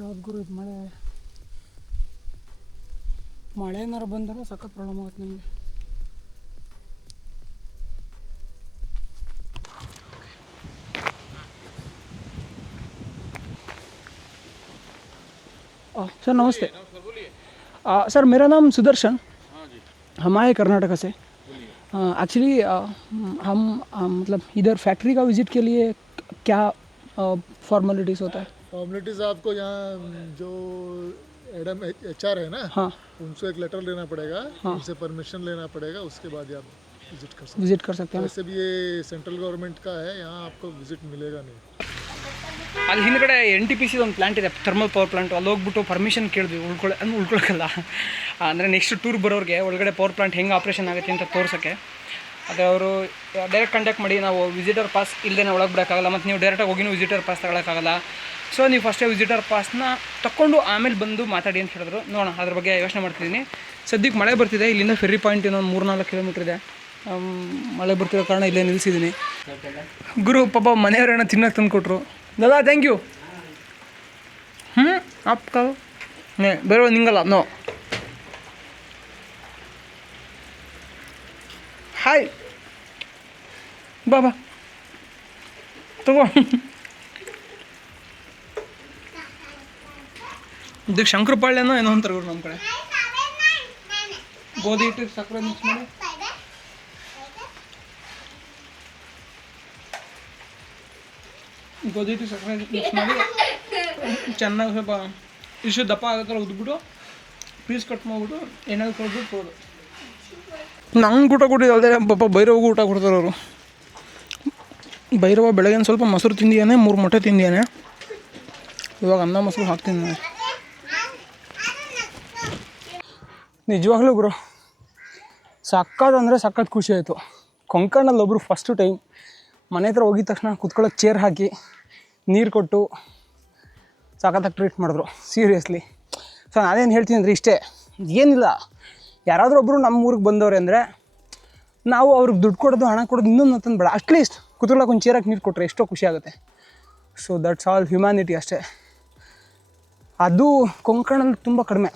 ಯಾವ್ದು ಗುರು ಇದು ಮಳೆ ಏನಾರು ಬಂದರೆ ಸಖತ್ ಪ್ರಾಬ್ಲಮ್ ಆಗುತ್ತೆ ನಿಮಗೆ. सर नमस्ते. सर मेरा नाम सुदर्शन, हम आए कर्नाटक से. एक्चुअली हम मतलब इधर फैक्ट्री का विज़िट के लिए क्या फॉर्मेलिटीज़ होता है? फॉर्मेलिटीज़ आपको यहाँ जो एडम HR है ना, हाँ, उनसे एक लेटर लेना पड़ेगा, उनसे परमिशन लेना पड़ेगा, उसके बाद ही आप विज़िट कर सकते हैं. वैसे भी ये सेंट्रल गवर्नमेंट का है, यहाँ आपको विज़िट मिलेगा नहीं. ಅಲ್ಲಿ ಹಿಂದ್ಗಡೆ NTPC ಒಂದು ಪ್ಲಾಂಟ್ ಇದೆ, ಥರ್ಮಲ್ ಪವರ್ ಪ್ಲಾಂಟ್. ಅಲ್ಲಿ ಹೋಗ್ಬಿಟ್ಟು ಪರ್ಮಿಷನ್ ಕೇಳಿದ್ವಿ ಉಳ್ಕೊಳಕ್ಕಲ್ಲ, ಅಂದರೆ ನೆಕ್ಸ್ಟ್ ಟೂರ್ ಬರೋರಿಗೆ ಒಳಗಡೆ ಪವರ್ ಪ್ಲಾಂಟ್ ಹೆಂಗೆ ಆಪ್ರೇಷನ್ ಆಗುತ್ತೆ ಅಂತ ತೋರ್ಸೋಕ್ಕೆ. ಅದೇ ಅವರು ಡೈರೆಕ್ಟ್ ಕಾಂಟ್ಯಾಕ್ಟ್ ಮಾಡಿ ನಾವು ವಿಸಿಟರ್ ಪಾಸ್ ಇಲ್ಲದೇ ಒಳಗೆ ಬರೋಕ್ಕಾಗಲ್ಲ, ಮತ್ತು ನೀವು ಡೈರೆಕ್ಟಾಗಿ ಹೋಗಿನೂ ವಿಸಿಟರ್ ಪಾಸ್ ತಗೊಳಕ್ಕಾಗಲ್ಲ. ಸೊ ನೀವು ಫಸ್ಟೇ ವಿಸಿಟರ್ ಪಾಸ್ನ ತಗೊಂಡು ಆಮೇಲೆ ಬಂದು ಮಾತಾಡಿ ಅಂತ ಹೇಳಿದ್ರು. ನೋಡೋಣ, ಅದ್ರ ಬಗ್ಗೆ ಯೋಚನೆ ಮಾಡ್ತಿದ್ದೀನಿ. ಸದ್ಯಕ್ಕೆ ಮಳೆ ಬರ್ತಿದೆ, ಇಲ್ಲಿಂದ ಫೆರ್ರಿ ಪಾಯಿಂಟ್ ಇನ್ನೊಂದು 3-4 ಕಿಲೋಮೀಟ್ರ್ ಇದೆ. ಮಳೆ ಬರ್ತಿರೋ ಕಾರಣ ಇಲ್ಲೇ ನಿಲ್ಲಿಸಿದ್ದೀನಿ. ಗುರು ಪಾಪ ಮನೆಯವರೇನೋ ತಿನ್ನೋಕೆ ತಂದು ಕೊಟ್ಟರು. दादा थैंक यू. आपका नहीं ಬೇರೆ ನಿಂಗಲ್ಲ. ನೋ ಹಾಯ್ ಬಾಬಾ ತಗೋ. ಇದಕ್ಕೆ ಶಂಕರಪಾಳ್ಯನೋ ಏನೋ ಅಂತಾರೆ ಇವ್ರು ನಮ್ಮ ಕಡೆ. ಗೋಧಿ ಹಿಟ್ಟು ಸಕ್ಕರೆ ಮಿಕ್ಸ್ ಮಾಡಿ ಗೋಧಿ ಹಿಟ್ಟು ಸಕ್ಕರೆ ಮಿಕ್ಸ್ ಮಾಡಿ ಚೆನ್ನಾಗಿ ಸ್ವಲ್ಪ ಇಷ್ಟು ದಪ್ಪ ಆಗೋ ಥರ ಉದ್ಬಿಟ್ಟು ಪೀಸ್ ಕಟ್ ಮಾಡಿಬಿಟ್ಟು ಎಣ್ಣೆಲಿ ಕೊಡ್ಬಿಟ್ಟು ಕೊಡೋದು. ನಂಗೆ ಊಟ ಕೊಟ್ಟಿದ್ದಲ್ದೆ ಪಾಪ ಭೈರವ್ಗೂ ಊಟ ಕೊಡ್ತಾರೆ ಅವರು. ಭೈರವ ಬೆಳಗ್ಗೆ ಸ್ವಲ್ಪ ಮೊಸರು ತಿಂದಿಯಾನೆ, 3 ಮೊಟ್ಟೆ ತಿಂದಿಯಾನೆ. ಇವಾಗ ಅನ್ನ ಮೊಸರು ಹಾಕ್ತೀನಿ ನಾನು. ನಿಜವಾಗ್ಲೂ ಗುರು ಸಕ್ಕತ್ತಂದರೆ ಸಖತ್ ಖುಷಿ ಆಯಿತು. ಕೊಂಕಣಲ್ಲಿ ಒಬ್ಬರು ಫಸ್ಟು ಟೈಮ್ ಮನೆ ಹತ್ರ ಹೋಗಿದ ತಕ್ಷಣ ಕುತ್ಕೊಳ್ಳೋಕೆ ಚೇರ್ ಹಾಕಿ ನೀರು ಕೊಟ್ಟು ಸಖತ್ತಾಗಿ ಟ್ರೀಟ್ ಮಾಡಿದ್ರು, ಸೀರಿಯಸ್ಲಿ. ಸೊ ನಾನೇನು ಹೇಳ್ತೀನಿ ಅಂದರೆ ಇಷ್ಟೇ, ಏನಿಲ್ಲ, ಯಾರಾದರೂ ಒಬ್ಬರು ನಮ್ಮ ಊರಿಗೆ ಬಂದವ್ರೆ ಅಂದರೆ ನಾವು ಅವ್ರಿಗೆ ದುಡ್ಡು ಕೊಡೋದು, ಹಣ ಕೊಡೋದು ಇನ್ನೊಂದು ಅಂತಂದು ಬೇಡ. ಅಟ್ಲೀಸ್ಟ್ ಕುತ್ಕೊಳ್ಳೋಕೆ ಒಂದು ಚೇರಾಗಿ ನೀರು ಕೊಟ್ಟರೆ ಎಷ್ಟೋ ಖುಷಿ ಆಗುತ್ತೆ. ಸೊ ದಟ್ಸ್ ಆಲ್ ಹ್ಯುಮ್ಯಾನಿಟಿ ಅಷ್ಟೇ. ಅದು ಕೊಂಕಣಲ್ಲಿ ತುಂಬ ಕಡಿಮೆ.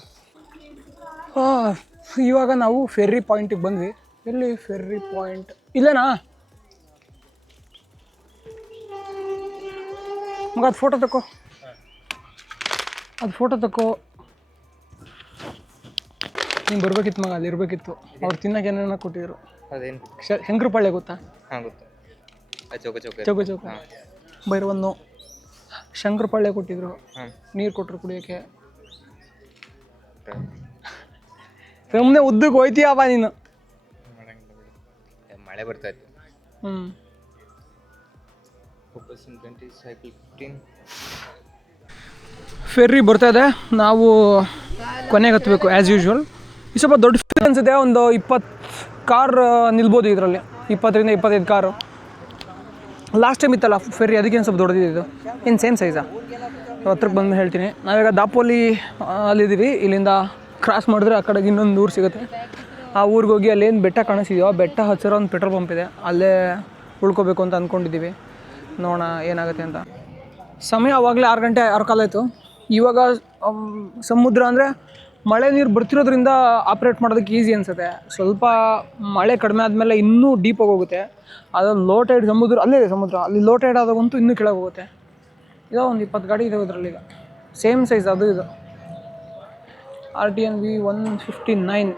ಇವಾಗ ನಾವು ಫೆರ್ರಿ ಪಾಯಿಂಟಿಗೆ ಬಂದ್ವಿ. ಎಲ್ಲಿ ಫೆರ್ರಿ ಪಾಯಿಂಟ್? ಇಲ್ಲೇನಾ ಮಗ? ಅದು ಫೋಟೋ ತಗೋ, ಅದು ಫೋಟೋ ತಗೋ. ನೀನು ಬರ್ಬೇಕಿತ್ತು ಮಗ, ಅಲ್ಲಿ ಇರಬೇಕಿತ್ತು. ಅವ್ರು ತಿನ್ನೋಕೆ ಏನೇನೋ ಕೊಟ್ಟಿದ್ರು. ಅದೇನು ಶಂಕರಪಾಳ್ಯ ಗೊತ್ತಾ? ಹಾಂ ಗೊತ್ತು. ಚೌಕ ಚೌಕ ಬೈರವನ್ನು ಶಂಕರಪಾಳ್ಯ ಕೊಟ್ಟಿದ್ರು. ನೀರು ಕೊಟ್ಟರು ಕುಡಿಯೋಕ್ಕೆ. ಸುಮ್ಮನೆ ಉದ್ದಕ್ಕೆ ಹೋಯ್ತೀಯಪ್ಪ ನೀನು. ಮಳೆ ಬರ್ತಾ ಇತ್ತು. ಫೆರ್ರಿ ಬರ್ತಾ ಇದೆ, ನಾವು ಕೊನೆಗೆ ಹತ್ತಬೇಕು ಆ್ಯಸ್ ಯೂಶ್ವಲ್. ಈ ಸ್ವಲ್ಪ ದೊಡ್ಡ ಫೆರ್ರಿ ಅನಿಸುತ್ತೆ, ಒಂದು 20 ಕಾರ್ ನಿಲ್ಬೋದು ಇದರಲ್ಲಿ, 20-25 ಕಾರು. ಲಾಸ್ಟ್ ಟೈಮ್ ಇತ್ತಲ್ಲ ಫೆರ್ರಿ, ಅದಕ್ಕೇನು ಸ್ವಲ್ಪ ದೊಡ್ಡದಿದೆ. ಇದು ಏನು ಸೇಮ್ ಸೈಜಾ? ಹತ್ರಕ್ಕೆ ಬಂದು ಹೇಳ್ತೀನಿ. ನಾವೀಗ ದಾಪೋಲಿ ಅಲ್ಲಿದ್ದೀವಿ. ಇಲ್ಲಿಂದ ಕ್ರಾಸ್ ಮಾಡಿದ್ರೆ ಆ ಕಡೆಗೆ ಇನ್ನೊಂದು ಊರು ಸಿಗುತ್ತೆ. ಆ ಊರಿಗೆ ಹೋಗಿ ಅಲ್ಲೇನು ಬೆಟ್ಟ ಕಾಣಿಸಿದೆಯೋ, ಬೆಟ್ಟ ಹತ್ತಿರ ಒಂದು ಪೆಟ್ರೋಲ್ ಪಂಪ್ ಇದೆ, ಅಲ್ಲೇ ಉಳ್ಕೋಬೇಕು ಅಂತ ಅಂದ್ಕೊಂಡಿದ್ದೀವಿ. ನೋಡೋಣ ಏನಾಗುತ್ತೆ ಅಂತ. ಸಮಯ ಆವಾಗಲೇ 6 ಗಂಟೆ 6 ಕಾಲ ಆಯಿತು. ಇವಾಗ ಸಮುದ್ರ ಅಂದರೆ ಮಳೆ ನೀರು ಬರ್ತಿರೋದ್ರಿಂದ ಆಪ್ರೇಟ್ ಮಾಡೋದಕ್ಕೆ ಈಸಿ ಅನಿಸುತ್ತೆ. ಸ್ವಲ್ಪ ಮಳೆ ಕಡಿಮೆ ಆದಮೇಲೆ ಇನ್ನೂ ಡೀಪಾಗಿ ಹೋಗುತ್ತೆ. ಅದು ಲೋ ಟೈಡ್ ಸಮುದ್ರ, ಅಲ್ಲೇ ಇದೆ ಸಮುದ್ರ. ಅಲ್ಲಿ ಲೋ ಟೈಡ್ ಆದಾಗಂತೂ ಇನ್ನೂ ಕೆಳಗೆ ಹೋಗುತ್ತೆ. ಇದೋ ಒಂದು 20 ಗಾಡಿ ಇದೆ ಇದರಲ್ಲಿ. ಈಗ ಸೇಮ್ ಸೈಜ್ ಅದು ಇದು. RTNV 159.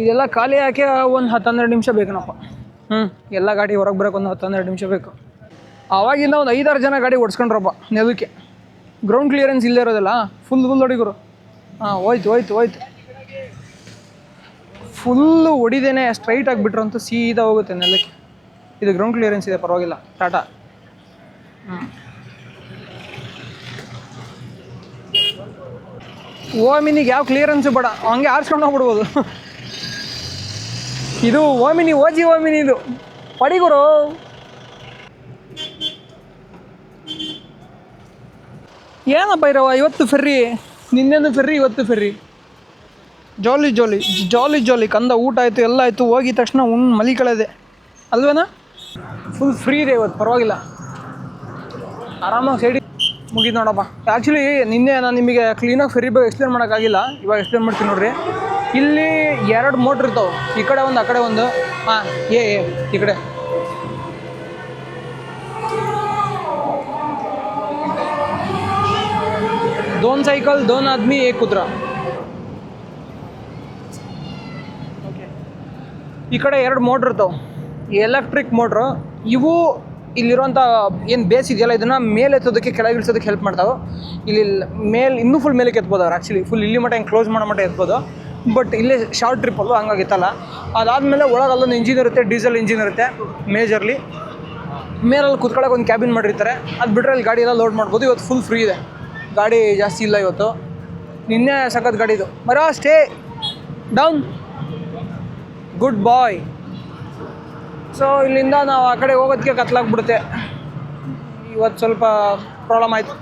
ಇದೆಲ್ಲ ಖಾಲಿ ಹಾಕಿ ಒಂದು 10-12 ನಿಮಿಷ ಬೇಕನಪ್ಪ. ಎಲ್ಲ ಗಾಡಿ ಹೊರಗೆ ಬರೋಕೆ ಒಂದು 10-12 ನಿಮಿಷ ಬೇಕು. ಆವಾಗಿಂದ ಒಂದು 5-6 ಜನ ಗಾಡಿ ಓಡಿಸ್ಕೊಂಡ್ರಪ್ಪ ನೆಲಕ್ಕೆ. ಗ್ರೌಂಡ್ ಕ್ಲಿಯರೆನ್ಸ್ ಇಲ್ಲೇ ಇರೋದಿಲ್ಲ, ಫುಲ್ ಹೊಡಿಗರು. ಹೋಯ್ತು ಫುಲ್ಲು ಹೊಡಿದೇನೆ ಸ್ಟ್ರೈಟ್ ಆಗಿಬಿಟ್ರು ಅಂತೂ ಸೀದಾ ಹೋಗುತ್ತೆ ನೆಲಕ್ಕೆ. ಇದು ಗ್ರೌಂಡ್ ಕ್ಲಿಯರೆನ್ಸ್ ಇದೆ, ಪರವಾಗಿಲ್ಲ. ಟಾಟಾ. ಓಮಿನಿಗೆ ಯಾವ ಕ್ಲಿಯರೆನ್ಸು ಬೇಡ, ಹಂಗೆ ಆರಿಸ್ಕೊಂಡು ಹೋಗ್ಬಿಡ್ಬೋದು. ಇದು ಓಮಿನಿ ಓಮಿನಿ ಇದು ಪಡಿಗುರು. ಏನಪ್ಪ ಇರವ ಇವತ್ತು ಫೆರ್ರಿ, ನಿನ್ನೆಂದು ಫೆರ್ರಿ, ಇವತ್ತು ಫೆರ್ರಿ. ಜಾಲಿ ಜಾಲಿ ಜಾಲಿ ಜಾಲಿ ಕಂದ. ಊಟ ಆಯಿತು, ಎಲ್ಲ ಆಯಿತು. ಹೋಗಿದ ತಕ್ಷಣ ಮಲಿಕಳದೆ ಅಲ್ವೇನಾ? ಫುಲ್ ಫ್ರೀ ಇದೆ ಇವತ್ತು, ಪರವಾಗಿಲ್ಲ. ಆರಾಮಾಗಿ ಸೈಡಿ ಮುಗಿದು ನೋಡಪ್ಪ. ಆ್ಯಕ್ಚುಲಿ ನಿನ್ನೆ ನಾನು ನಿಮಗೆ ಕ್ಲೀನಾಗಿ ಫೆರ್ರಿ ಬಗ್ಗೆ ಎಕ್ಸ್ಪ್ಲೇನ್ ಮಾಡೋಕ್ಕಾಗಿಲ್ಲ. ಇವಾಗ ಎಕ್ಸ್ಪ್ಲೇನ್ ಮಾಡ್ತೀನಿ ನೋಡ್ರಿ. ಇಲ್ಲಿ 2 ಮೋಟ್ರ್ ಇರ್ತಾವೆ, ಈ ಕಡೆ ಒಂದು ಆ ಕಡೆ ಒಂದು. ಹಾಂ ಈ ಕಡೆ दोन साइकिल 2 आदमी 1 कुत्रा. ಓಕೆ, ಈ ಕಡೆ 2 ಮೋಟ್ರ್ ಇರ್ತಾವೆ, ಎಲೆಕ್ಟ್ರಿಕ್ ಮೋಟ್ರು. ಇವು ಇಲ್ಲಿರುವಂಥ ಏನು ಬೇಸ್ ಇದೆಯಲ್ಲ, ಇದನ್ನು ಮೇಲೆ ಎತ್ತೋದಕ್ಕೆ ಕೆಳಗೆ ಇಳಿಸೋದಕ್ಕೆ ಹೆಲ್ಪ್ ಮಾಡ್ತಾವೆ. ಇಲ್ಲಿ ಇನ್ನೂ ಫುಲ್ ಮೇಲಕ್ಕೆ ಎತ್ಬೋದು ಅವ್ರು. ಆ್ಯಕ್ಚುಲಿ ಫುಲ್ ಇಲ್ಲಿ ಮಟ್ಟ ಹಿಂಗೆ ಕ್ಲೋಸ್ ಮಾಡೋ ಮಟ್ಟ ಎತ್ಬೋದು. ಬಟ್ ಇಲ್ಲೇ ಶಾರ್ಟ್ ಟ್ರಿಪ್ಪಲ್ಲೂ ಹಂಗಾಗಿತ್ತಲ್ಲ. ಅದಾದಮೇಲೆ ಒಳಗೆ ಅಲ್ಲೊಂದು ಇಂಜಿನ್ ಇರುತ್ತೆ, ಡೀಸೆಲ್ ಇಂಜಿನ್ ಇರುತ್ತೆ ಮೇಜರ್ಲಿ. ಮೇಲಲ್ಲಿ ಕುತ್ಕೊಳ್ಳೋಕೆ ಒಂದು ಕ್ಯಾಬಿನ್ ಮಾಡಿರ್ತಾರೆ. ಅದು ಬಿಟ್ಟರೆ ಅಲ್ಲಿ ಗಾಡಿ ಎಲ್ಲ ಲೋಡ್ ಮಾಡ್ಬೋದು. ಇವತ್ತು ಫುಲ್ ಫ್ರೀ ಇದೆ, ಗಾಡಿ ಜಾಸ್ತಿ ಇಲ್ಲ ಇವತ್ತು. ನಿನ್ನೆ ಸಖತ್ ಗಾಡಿದು. ಬರೋ ಸ್ಟೇ ಡೌನ್, ಗುಡ್ ಬಾಯ್. ಸೊ ಇಲ್ಲಿಂದ ನಾವು ಆ ಕಡೆ ಹೋಗೋದಕ್ಕೆ ಕತ್ಲಾಗ್ಬಿಡುತ್ತೆ. ಇವತ್ತು ಸ್ವಲ್ಪ ಪ್ರಾಬ್ಲಮ್ ಆಯಿತು.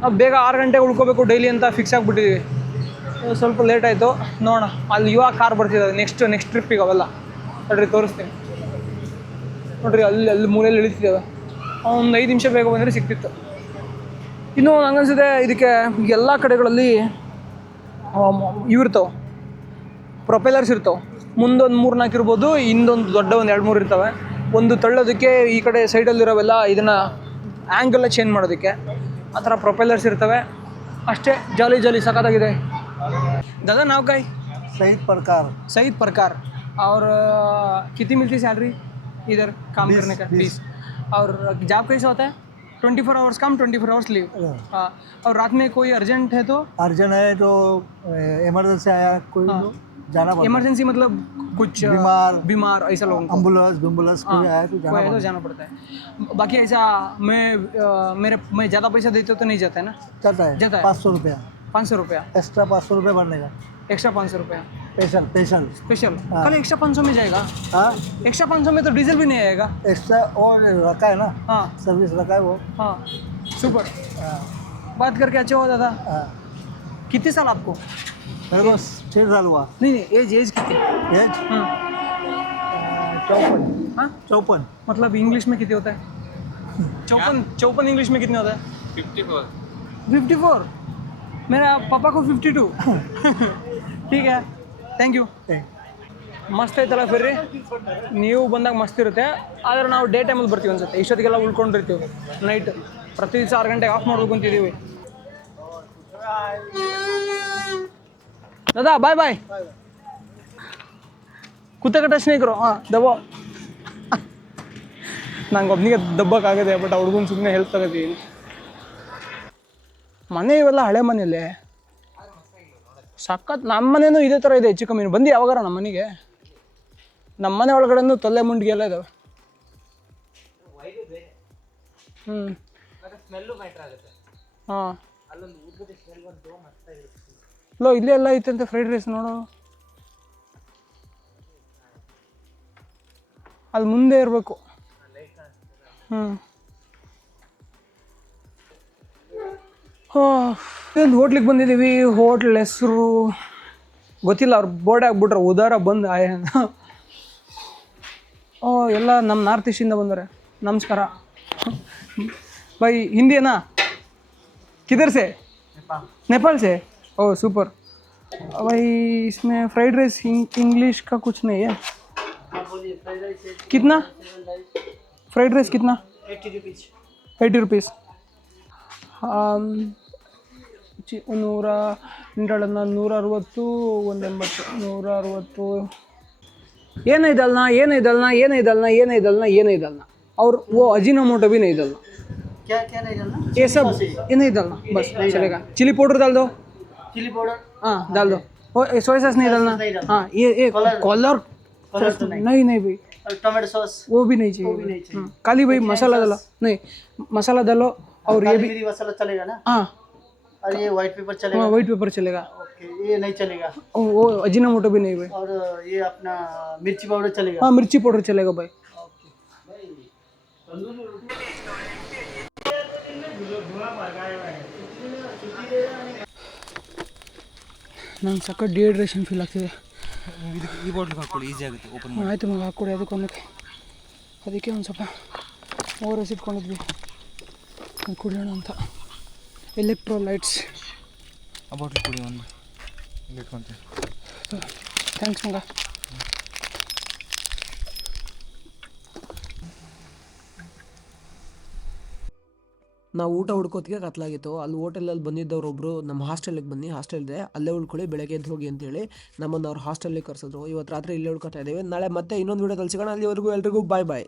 ನಾವು ಬೇಗ 6 ಗಂಟೆಗೆ ಉಳ್ಕೋಬೇಕು ಡೈಲಿ ಅಂತ ಫಿಕ್ಸ್ ಆಗಿಬಿಟ್ಟಿದ್ದೀವಿ. ಸ್ವಲ್ಪ ಲೇಟ್ ಆಯಿತು. ನೋಡೋಣ, ಅಲ್ಲಿ ಇವಾಗ ಕಾರ್ ಬರ್ತಿದ್ದಾವೆ ನೆಕ್ಸ್ಟ್ ಟ್ರಿಪ್ಪಿಗೆ. ಅವೆಲ್ಲ ನೋಡ್ರಿ ತೋರಿಸ್ತೀನಿ ನೋಡ್ರಿ. ಅಲ್ಲಿ ಮೂಲೆಯಲ್ಲಿ ಇಳಿತಿದ್ದಾವೆ. ಒಂದು 5 ನಿಮಿಷ ಬೇಗ ಬಂದರೆ ಸಿಕ್ತಿತ್ತು. ಇನ್ನು ನಂಗನ್ಸಿದೆ ಇದಕ್ಕೆ ಎಲ್ಲ ಕಡೆಗಳಲ್ಲಿ ಇವಿರ್ತಾವೆ, ಪ್ರೊಪೆಲರ್ಸ್ ಇರ್ತಾವೆ. ಮುಂದೊಂದು 3-4 ಇರ್ಬೋದು, ಹಿಂದೊಂದು ದೊಡ್ಡ ಒಂದು 2-3 ಇರ್ತವೆ. ಒಂದು ತಳ್ಳೋದಕ್ಕೆ, ಈ ಕಡೆ ಸೈಡಲ್ಲಿರೋವೆಲ್ಲ ಇದನ್ನು ಆ್ಯಂಗಲ್ಲ ಚೇಂಜ್ ಮಾಡೋದಕ್ಕೆ ಆ ಥರ ಪ್ರೊಪೆಲರ್ಸ್ ಇರ್ತವೆ. ಅಷ್ಟೇ, ಜಾಲಿ ಜಾಲಿ ಸಖತ್ತಾಗಿದೆ. दादा नाव काय? सईद प्रकार. सईद प्रकार. और कितनी मिलती सैलरी इधर काम करने का? 20. और जॉब कैसा होता है? 24 आवर्स काम, 24 आवर्स लीव. हाँ. और रात में कोई अर्जेंट है तो? अर्जेंट है तो इमरजेंसी आया कोई तो जाना पड़ता है. इमरजेंसी मतलब कुछ बीमार ऐसा लोगों को एम्बुलेंस कोई आया तो जाना पड़ता है. बाकी ऐसा मैं ज़्यादा पैसा देते हो तो नहीं जाता है ना? जाता है 500 रुपया. 500 रुपया एक्स्ट्रा 500 रुपया भरने का. एक्स्ट्रा 500 रुपया स्पेशल. कल एक्स्ट्रा 500 में जाएगा? हाँ, एक्स्ट्रा 500 में तो डीजल भी नहीं आएगा. एक्स्ट्रा और रखा है ना. हाँ, सर्विस रखा है वो. हाँ, सुपर. बात करके अच्छा हुआ दादा. कितने साल आपको? मेरे को 6 साल हुआ. नहीं एज कितनी? एज 54. हाँ, 54 मतलब इंग्लिश में कितने होता है? 54 इंग्लिश में कितने होता है? 54. मेरा पापा को 52. ठीक है, ಥ್ಯಾಂಕ್ ಯು. ಮಸ್ತ್ ಐತಲ್ಲ ಫೆರ್ರಿ, ನೀವು ಬಂದಾಗ ಮಸ್ತ್ ಇರುತ್ತೆ. ಆದರೆ ನಾವು ಡೇ ಟೈಮಲ್ಲಿ ಬರ್ತೀವಿ ಅನ್ಸುತ್ತೆ. ಇಷ್ಟೊತ್ತಿಗೆಲ್ಲ ಉಳ್ಕೊಂಡಿರ್ತೀವಿ. ನೈಟ್ ಪ್ರತಿ ದಿವಸ 6 ಗಂಟೆಗೆ ಆಫ್ ಮಾಡ್ಬೇಕು ಅಂತಿದ್ದೀವಿ. दादा बाय बाय. कुत्ते का टच नहीं करो. हाँ दबो. ನಂಗೆ ಒಬ್ಬನಿಗೆ ದಬ್ಬಕ್ಕಾಗದೆ, ಬಟ್ ಹುಡುಗನ ಸುಮ್ಮನೆ ಹೆಲ್ಪ್ ತಗೋತೀವಿ. ಮನೆ ಇವೆಲ್ಲ ಹಳೆ ಮನೆಯಲ್ಲೇ ಸಖತ್. ನಮ್ಮ ಮನೇನೂ ಇದೇ ಥರ ಇದೆ ಹೆಚ್ಚು ಕಮ್ಮಿ. ಬಂದು ಯಾವಾಗಾರ ನಮ್ಮ ಮನೆಗೆ? ನಮ್ಮ ಮನೆ ಒಳಗಡೆನೂ ತೊಲೆ ಮುಂಡಿಗೆ ಎಲ್ಲ ಇದಾವೆ. ಹಾಂ, ಲೋ ಇಲ್ಲೇ ಎಲ್ಲ ಐತಂತೆ ಫ್ರೈಡ್ ರೈಸ್ ನೋಡು. ಅಲ್ಲಿ ಮುಂದೆ ಇರಬೇಕು. ಒಂದು ಹೋಟ್ಲಿಗೆ ಬಂದಿದ್ದೀವಿ. ಹೋಟ್ಲ್ ಹೆಸರು ಗೊತ್ತಿಲ್ಲ, ಅವ್ರು ಬೋರ್ಡ್ ಹಾಕ್ಬಿಟ್ರೆ ಉದಾರ ಬಂದು ಆಯ. ಎಲ್ಲ ನಮ್ಮ ನಾರ್ತ್ ಈಸ್ಟಿಂದ ಬಂದರೆ. ನಮಸ್ಕಾರ भाई. हिंदी है ना? किधर से? नेपाल से. ओह सुपर भाई. इसमें फ्राइड राइस इंग्लिश का कुछ नहीं है. कितना फ्राइड राइस कितना? 80 रुपीज़. 160 180 ಏನಿದಲ್ನ और वो अजीनोमोटो भी नहीं डालना. क्या क्या नहीं डालना? ये सब ये नहीं डालना, बस चलेगा. चिली पाउडर डाल दो. चिली पाउडर हाँ डाल दो. और सोया सॉस नहीं डालना. हाँ ये कलर नहीं भाई. टमाटो सॉस वो भी नहीं चाहिए. खाली भाई मसाला डालो. नहीं मसाला डालो. और ये भी मसाला चलेगा ना? हाँ और ये व्हाइट पेपर चलेगा। हाँ वाइट पेपर चलेगा। ओके, ये नहीं चलेगा। वो अजीनोमोटो भी नहीं भाई। और ये अपना मिर्ची पाउडर चलेगा। हाँ मिर्ची पाउडर चलेगा भाई। ನಂಗೆ ಸಕ್ಕ ಡಿಹೈಡ್ರೇಷನ್ ಫೀಲ್ ಆಗ್ತಿದೆ. ಈ ಬಾಟ್ಲಿಗೆ ಹಾಕ್ಕೊಳ್ಳಿ, ಈಸಿ ಆಗುತ್ತೆ ಓಪನ್ ಆಯಿತು ಮಗ ಹಾಕ್ಕೊಡಿ. ಅದಕ್ಕೆ ಒಂದು ಸ್ವಲ್ಪ ಓವರ್ ಇಟ್ಕೊಂಡಿದ್ವಿ ಕುಡಿಯೋಣ ಅಂತ. ಎಲೆಕ್ಟ್ರೋಲೈಟ್ಸ್ ಆ ಬಾಟ್ಲಿ ಕುಡಿ ಒಂದು ಇಟ್ಕೊಂತೀನಿ. ಥ್ಯಾಂಕ್ಸ್ ಮಗ. ನಾವು ಊಟ ಹುಡ್ಕೋತಿಗೆ ಕತ್ಲಾಗಿತ್ತು. ಅಲ್ಲಿ ಹೋಟೆಲಲ್ಲಿ ಬಂದಿದ್ದವ್ರು ಒಬ್ಬರು ನಮ್ಮ ಹಾಸ್ಟೆಲಿಗೆ ಬನ್ನಿ, ಹಾಸ್ಟೆಲ್ ಇದೆ ಅಲ್ಲೇ ಉಳ್ಕೊಳ್ಳಿ, ಬೆಳಗ್ಗೆ ಎದ್ದು ಹೋಗಿ ಅಂತೇಳಿ ನಮ್ಮನ್ನು ಅವ್ರು ಹಾಸ್ಟೆಲಿಗೆ ಕರೆಸಿದ್ರು. ಇವತ್ತು ರಾತ್ರಿ ಇಲ್ಲೇ ಉಳ್ಕೊತಾ ಇದ್ದೀವಿ. ನಾಳೆ ಮತ್ತೆ ಇನ್ನೊಂದು ವೀಡಿಯೋದಲ್ಲಿ ಸಿಗೋಣ. ಅಲ್ಲಿವರೆಗೂ ಎಲ್ರಿಗೂ ಬಾಯ್ ಬಾಯ್.